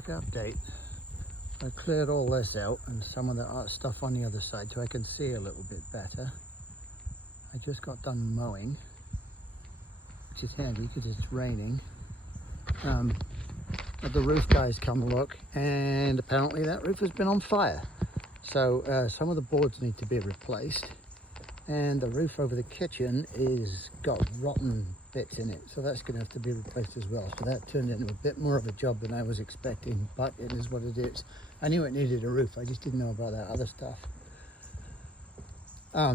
quick update. I cleared all this out and some of the stuff on the other side so I can see a little bit better. I just got done mowing, which is handy because it's raining. But the roof guys come look, and apparently that roof has been on fire. So some of the boards need to be replaced, and the roof over the kitchen is got rotten bits in it, so that's going to have to be replaced as well. So that turned into a bit more of a job than I was expecting, but it is what it is. I knew it needed a roof, I just didn't know about that other stuff. So I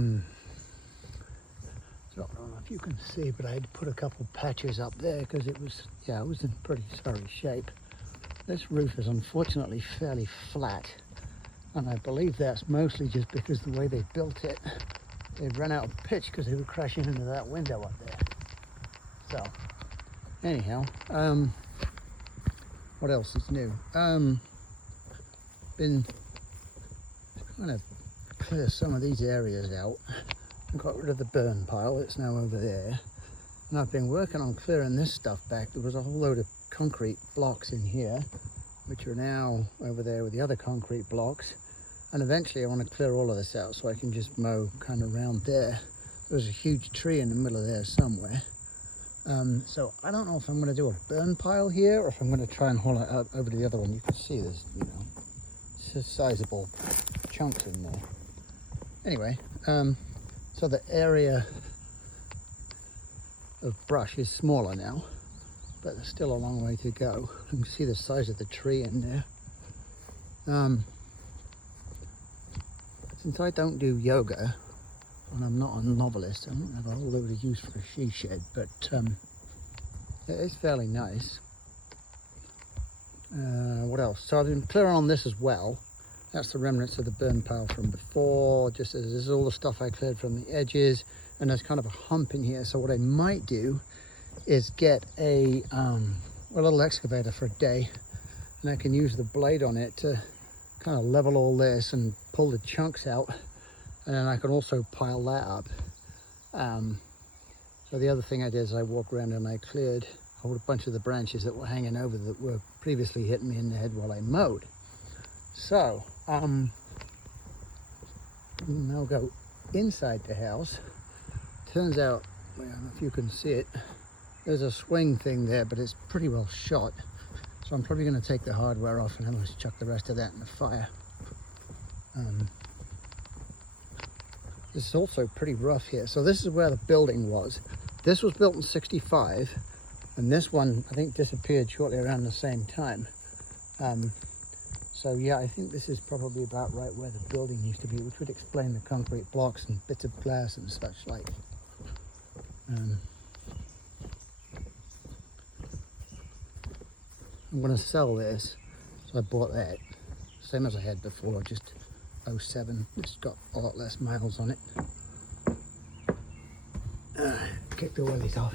don't know if you can see, but I had to put a couple patches up there because it was, it was in pretty sorry shape. This roof is unfortunately fairly flat, and I believe that's mostly just because the way they built it, they'd run out of pitch because they were crashing into that window up there. So anyhow, what else is new? Been trying to clear some of these areas out. I got rid of the burn pile, it's now over there. And I've been working on clearing this stuff back. There was a whole load of concrete blocks in here, which are now over there with the other concrete blocks. And eventually I want to clear all of this out so I can just mow kind of around there. There's a huge tree in the middle of there somewhere. So I don't know if I'm going to do a burn pile here or if I'm going to try and haul it out over to the other one. You can see there's, sizable chunks in there. Anyway, so the area of brush is smaller now, but there's still a long way to go. You can see the size of the tree in there. Since I don't do yoga, and I'm not a novelist, I don't have a whole load of use for a she shed, but it is fairly nice. What else? So I've been clearing on this as well. That's the remnants of the burn pile from before. Just as this is all the stuff I cleared from the edges, and there's kind of a hump in here. So what I might do is get a little excavator for a day, and I can use the blade on it to kind of level all this and pull the chunks out, and then I can also pile that up. So the other thing I did is I walked around and I cleared a whole bunch of the branches that were hanging over that were previously hitting me in the head while I mowed. So now go inside the house. Turns out, well, I don't know if you can see it, there's a swing thing there, but it's pretty well shot. So I'm probably going to take the hardware off and I'm going to chuck the rest of that in the fire. This is also pretty rough here. So this is where the building was. This was built in '65, and this one I think disappeared shortly around the same time. So yeah, I think this is probably about right where the building used to be, which would explain the concrete blocks and bits of glass and such like. I'm going to sell this, so I bought that, same as I had before, just 07, it's got a lot less miles on it. Kick the wellies off.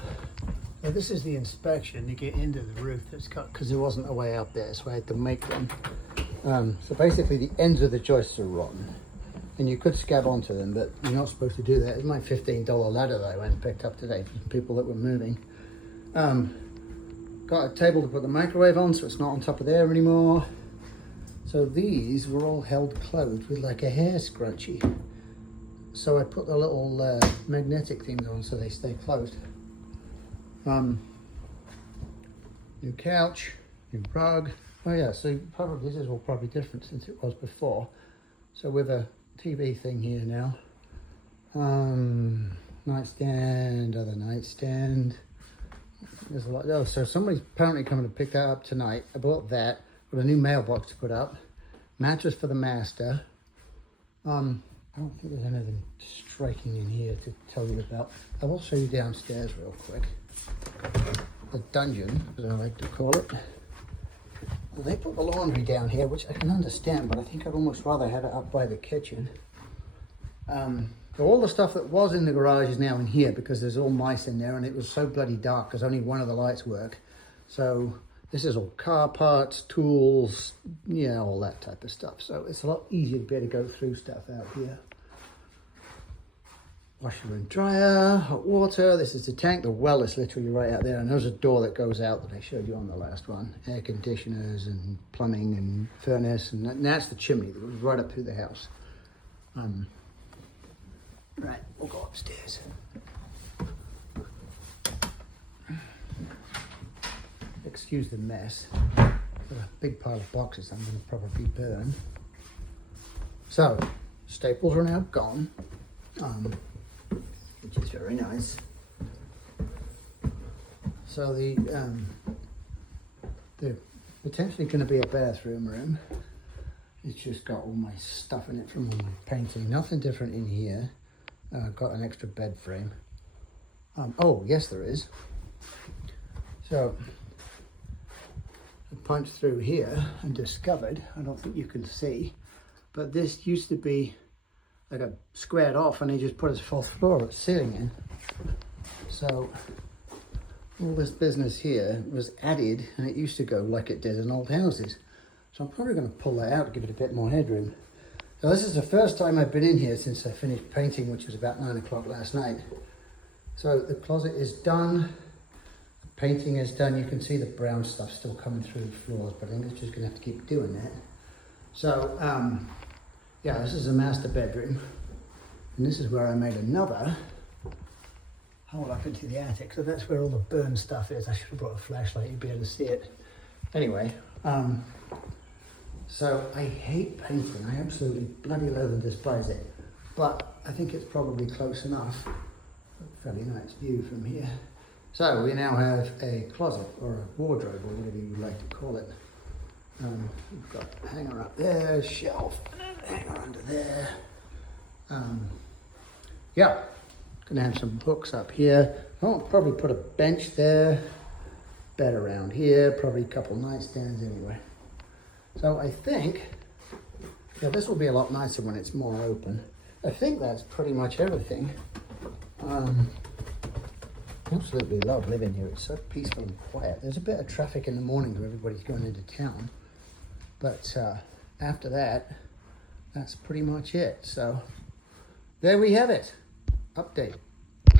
Now this is the inspection to get into the roof that's cut, because there wasn't a way up there, so I had to make one. So basically the ends of the joists are rotten, and you could scab onto them, but you're not supposed to do that. It's my $15 ladder that I went and picked up today from people that were moving. Got a table to put the microwave on, so it's not on top of there anymore. So these were all held closed with like a hair scrunchie. So I put the little magnetic things on so they stay closed. New couch, new rug. Oh yeah, so probably this is all probably different since it was before. So with a TV thing here now. Nightstand, other nightstand. There's a lot. Oh, so somebody's apparently coming to pick that up tonight. I bought that. Got a new mailbox to put up. Mattress for the master. I don't think there's anything striking in here to tell you about. I will show you downstairs real quick. The dungeon, as I like to call it. They put the laundry down here, which I can understand, but I think I'd almost rather have it up by the kitchen. So all the stuff that was in the garage is now in here because there's all mice in there, and it was so bloody dark because only one of the lights work. So this is all car parts, tools, all that type of stuff. So it's a lot easier to be able to go through stuff out here. washer and dryer, hot water. This is the tank. The well is literally right out there, and there's a door that goes out that I showed you on the last one. Air conditioners and plumbing and furnace, and that's the chimney that goes right up through the house. Right, we'll go upstairs. Excuse the mess. Got a big pile of boxes I'm going to probably burn. So, staples are now gone, which is very nice. So the potentially going to be a bathroom room. It's just got all my stuff in it from all my painting. Nothing different in here. Got an extra bed frame. Oh, yes there is. So, I punched through here and discovered, I don't think you can see, but this used to be like a squared off and they just put a false floor ceiling in. So all this business here was added and it used to go like it did in old houses. So I'm probably going to pull that out, give it a bit more headroom. So this is the first time I've been in here since I finished painting, which was about 9 o'clock last night. So the closet is done, the painting is done. You can see the brown stuff still coming through the floors, but I think it's just going to have to keep doing that. So yeah, this is a master bedroom, and this is where I made another hole up into the attic. So that's where all the burn stuff is. I should have brought a flashlight, you'd be able to see it. Anyway, so I hate painting. I absolutely bloody loathe and despise it, but I think it's probably close enough. A fairly nice view from here. So we now have a closet or a wardrobe, or whatever you would like to call it. We've got a hanger up there, shelf, and a hanger under there. Yeah, gonna have some books up here. I'll probably put a bench there, bed around here, probably a couple nightstands anyway. So I think, yeah, this will be a lot nicer when it's more open. I think that's pretty much everything. Absolutely love living here. It's so peaceful and quiet. There's a bit of traffic in the mornings where everybody's going into town. But after that, that's pretty much it. So there we have it. Update.